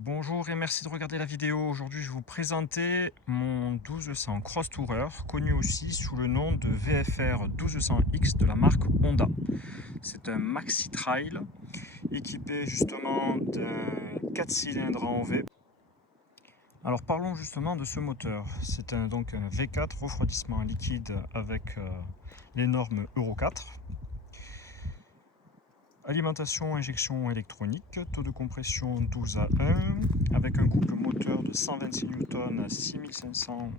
Bonjour et merci de regarder la vidéo. Aujourd'hui, je vais vous présenter mon 1200 Cross Tourer, connu aussi sous le nom de VFR 1200X de la marque Honda. C'est un maxi trail équipé justement d'un 4 cylindres en V. Alors parlons justement de ce moteur. C'est donc un V4 refroidissement liquide avec les normes Euro 4. Alimentation, injection électronique, taux de compression 12 à 1, avec un couple moteur de 126 Newton à 6500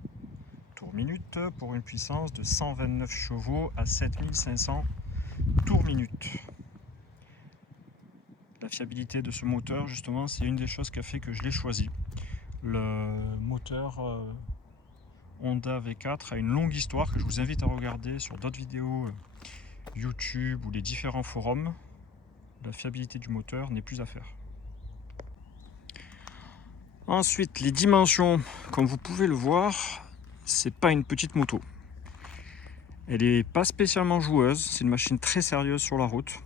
tours minute pour une puissance de 129 chevaux à 7500 tours minute. La fiabilité de ce moteur, justement, c'est une des choses qui a fait que je l'ai choisi. Le moteur Honda V4 a une longue histoire que je vous invite à regarder sur d'autres vidéos YouTube ou les différents forums. La fiabilité du moteur n'est plus à faire. Ensuite, les dimensions, comme vous pouvez le voir, c'est pas une petite moto. Elle n'est pas spécialement joueuse, c'est une machine très sérieuse sur la route.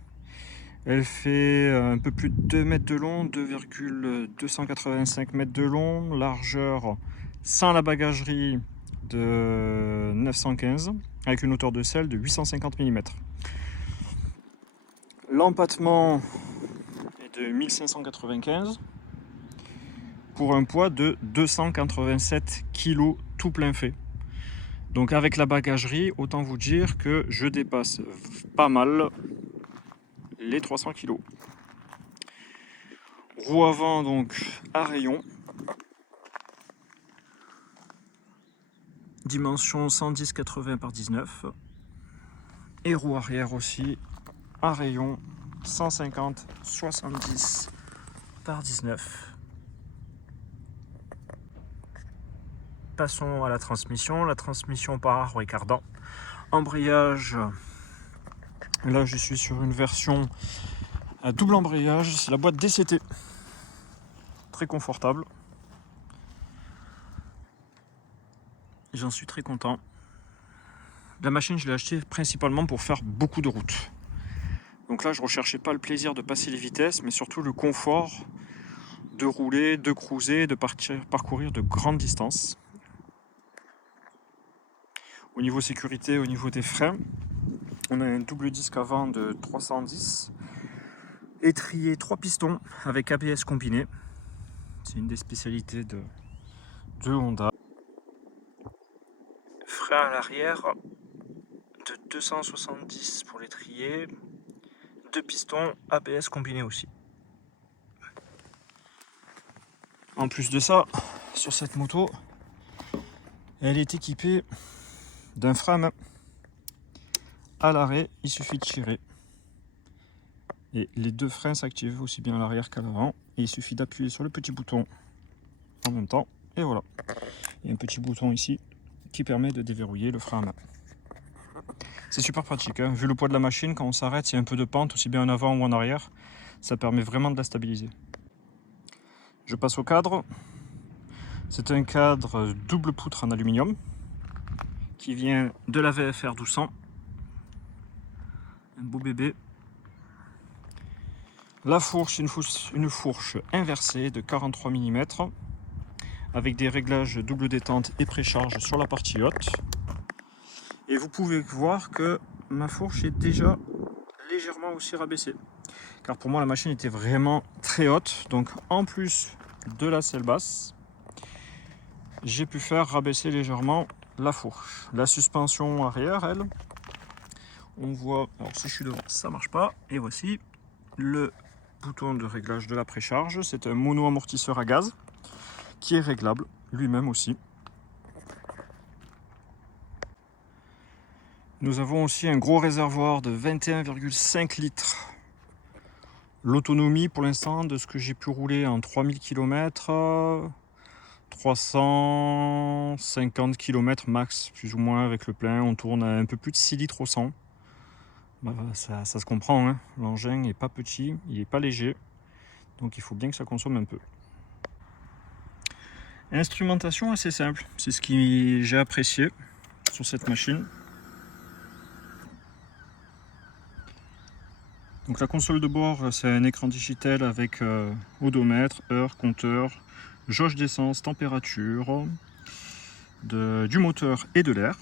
Elle fait un peu plus de 2 mètres de long, 2,285 mètres de long, largeur sans la bagagerie de 915, avec une hauteur de selle de 850 mm. L'empattement est de 1595 pour un poids de 287 kg tout plein fait. Donc avec la bagagerie, autant vous dire que je dépasse pas mal les 300 kg. Roue avant donc à rayon. Dimension 110-80 par 19. Et roue arrière aussi à rayon 150-70 par 19. Passons à la transmission par arbre et cardan. Embrayage, là je suis sur une version à double embrayage, c'est la boîte DCT. Très confortable. J'en suis très content. La machine, je l'ai achetée principalement pour faire beaucoup de routes. Donc là, je ne recherchais pas le plaisir de passer les vitesses, mais surtout le confort de rouler, de cruiser, de parcourir de grandes distances. Au niveau sécurité, au niveau des freins, on a un double disque avant de 310, étrier 3 pistons avec ABS combiné. C'est une des spécialités de Honda. Frein à l'arrière de 270 pour l'étrier, 2 pistons ABS combiné aussi. En plus de ça, sur cette moto, elle est équipée d'un frein à main. À l'arrêt, il suffit de tirer. Et les deux freins s'activent aussi bien à l'arrière qu'à l'avant. Et il suffit d'appuyer sur le petit bouton en même temps. Et voilà. Il y a un petit bouton ici qui permet de déverrouiller le frein à main. C'est super pratique, hein. Vu le poids de la machine, quand on s'arrête, il y a un peu de pente, aussi bien en avant ou en arrière. Ça permet vraiment de la stabiliser. Je passe au cadre. C'est un cadre double poutre en aluminium qui vient de la VFR 1200. Un beau bébé. La fourche, une fourche inversée de 43 mm avec des réglages double détente et précharge sur la partie haute. Et vous pouvez voir que ma fourche est déjà légèrement aussi rabaissée. Car pour moi la machine était vraiment très haute. Donc en plus de la selle basse, j'ai pu faire rabaisser légèrement la fourche. La suspension arrière, elle, on voit, alors si je suis devant ça marche pas. Et voici le bouton de réglage de la précharge. C'est un mono amortisseur à gaz qui est réglable lui-même aussi. Nous avons aussi un gros réservoir de 21,5 litres. L'autonomie pour l'instant de ce que j'ai pu rouler en 3000 km, 350 km max plus ou moins avec le plein. On tourne à un peu plus de 6 litres au 100. Ça se comprend, hein. L'engin n'est pas petit, il n'est pas léger. Donc il faut bien que ça consomme un peu. Instrumentation assez simple, c'est ce que j'ai apprécié sur cette machine. Donc la console de bord, c'est un écran digital avec odomètre, heure, compteur, jauge d'essence, température, du moteur et de l'air.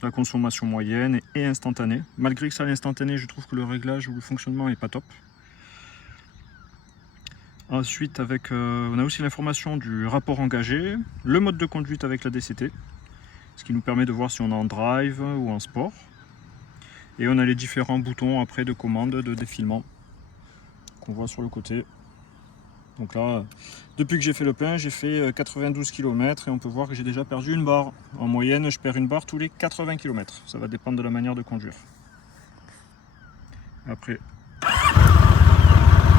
La consommation moyenne et instantanée. Malgré que ça l'instantané, je trouve que le réglage ou le fonctionnement est pas top. Ensuite, on a aussi l'information du rapport engagé, le mode de conduite avec la DCT, ce qui nous permet de voir si on est en drive ou en sport. Et on a les différents boutons après de commande de défilement qu'on voit sur le côté. Donc là, depuis que j'ai fait le plein, j'ai fait 92 km et on peut voir que j'ai déjà perdu une barre. En moyenne, je perds une barre tous les 80 km. Ça va dépendre de la manière de conduire. Après,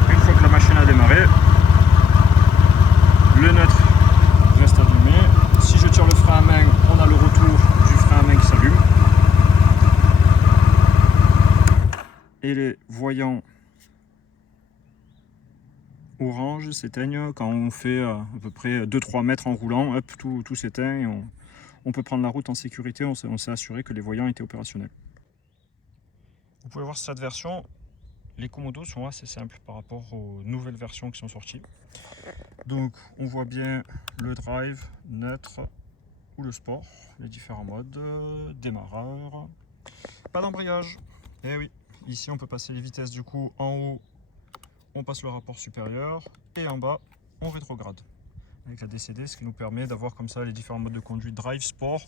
une fois que la machine a démarré, le neutre reste allumé. Si je tire le frein à main, on a le retour du frein à main qui s'allume. Et les voyants orange s'éteignent quand on fait à peu près 2-3 mètres en roulant. Hop, tout s'éteint et on peut prendre la route en sécurité. On s'est assuré que les voyants étaient opérationnels. Vous pouvez voir cette version, les commodos sont assez simples par rapport aux nouvelles versions qui sont sorties. Donc on voit bien le drive, neutre ou le sport, les différents modes, démarreur, pas d'embrayage. Et oui, ici on peut passer les vitesses du coup en haut, on passe le rapport supérieur et en bas on rétrograde avec la DCD, ce qui nous permet d'avoir comme ça les différents modes de conduite drive, sport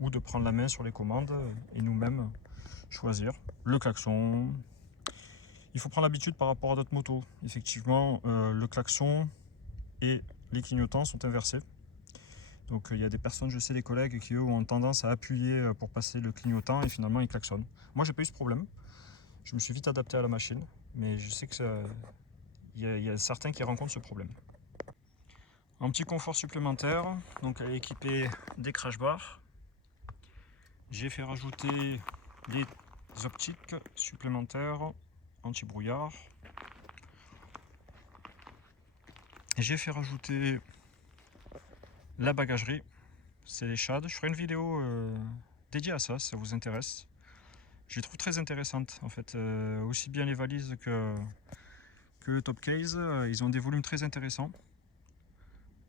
ou de prendre la main sur les commandes et nous-mêmes choisir le klaxon. Il faut prendre l'habitude par rapport à d'autres motos. Effectivement, le klaxon et les clignotants sont inversés. Donc il y a des personnes, je sais, des collègues qui eux ont tendance à appuyer pour passer le clignotant et finalement ils klaxonnent. Moi j'ai pas eu ce problème. Je me suis vite adapté à la machine, mais je sais que il y a certains qui rencontrent ce problème. Un petit confort supplémentaire, donc elle est équipée des crash bars. J'ai fait rajouter les optiques supplémentaires anti-brouillard. J'ai fait rajouter la bagagerie, c'est les shades. Je ferai une vidéo dédiée à ça si ça vous intéresse. Je les trouve très intéressantes en fait, aussi bien les valises que le top case, ils ont des volumes très intéressants.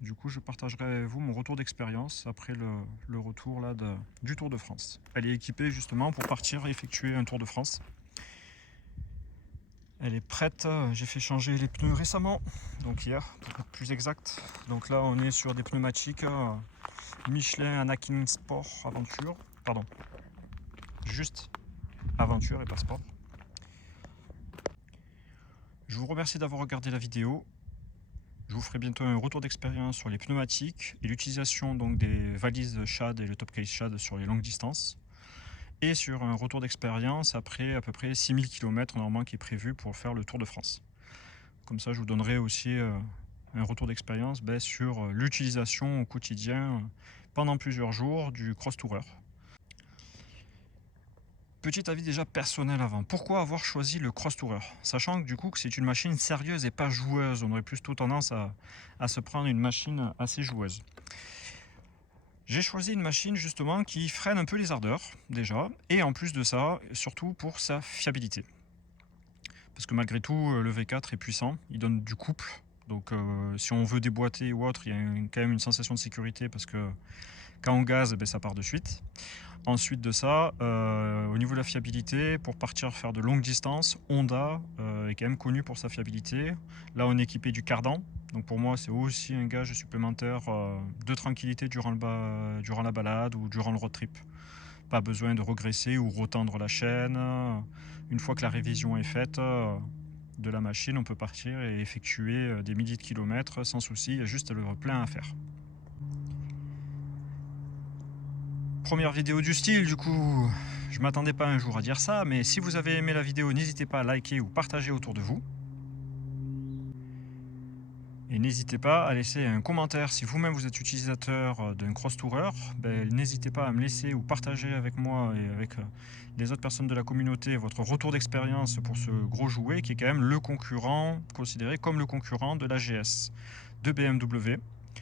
Du coup je partagerai avec vous mon retour d'expérience après le retour là, du Tour de France. Elle est équipée justement pour partir effectuer un Tour de France. Elle est prête, j'ai fait changer les pneus récemment, donc hier pour être plus exact. Donc là on est sur des pneumatiques Michelin Anakin Sport Aventure, pardon, juste Aventure et pas Sport. Je vous remercie d'avoir regardé la vidéo. Je vous ferai bientôt un retour d'expérience sur les pneumatiques et l'utilisation donc des valises Shad et le top case Shad sur les longues distances. Et sur un retour d'expérience après à peu près 6000 km normalement qui est prévu pour faire le Tour de France. Comme ça je vous donnerai aussi un retour d'expérience sur l'utilisation au quotidien pendant plusieurs jours du cross tourer. Petit avis déjà personnel avant. Pourquoi avoir choisi le cross tourer? Sachant que du coup que c'est une machine sérieuse et pas joueuse. On aurait plutôt tendance à se prendre une machine assez joueuse. J'ai choisi une machine justement qui freine un peu les ardeurs déjà. Et en plus de ça, surtout pour sa fiabilité. Parce que malgré tout, le V4 est puissant. Il donne du couple. Donc si on veut déboîter ou autre, il y a quand même une sensation de sécurité parce que quand on gaze, ça part de suite. Ensuite de ça, au niveau de la fiabilité, pour partir faire de longues distances, Honda est quand même connu pour sa fiabilité. Là, on est équipé du cardan. Donc pour moi, c'est aussi un gage supplémentaire de tranquillité durant la balade ou durant le road trip. Pas besoin de regresser ou retendre la chaîne. Une fois que la révision est faite de la machine, on peut partir et effectuer des milliers de kilomètres sans souci. Il y a juste le plein à faire. Première vidéo du style, du coup, je m'attendais pas un jour à dire ça, mais si vous avez aimé la vidéo, n'hésitez pas à liker ou partager autour de vous. Et n'hésitez pas à laisser un commentaire si vous-même vous êtes utilisateur d'un cross tourer. N'hésitez pas à me laisser ou partager avec moi et avec les autres personnes de la communauté votre retour d'expérience pour ce gros jouet qui est quand même le concurrent, considéré comme le concurrent de la GS de BMW.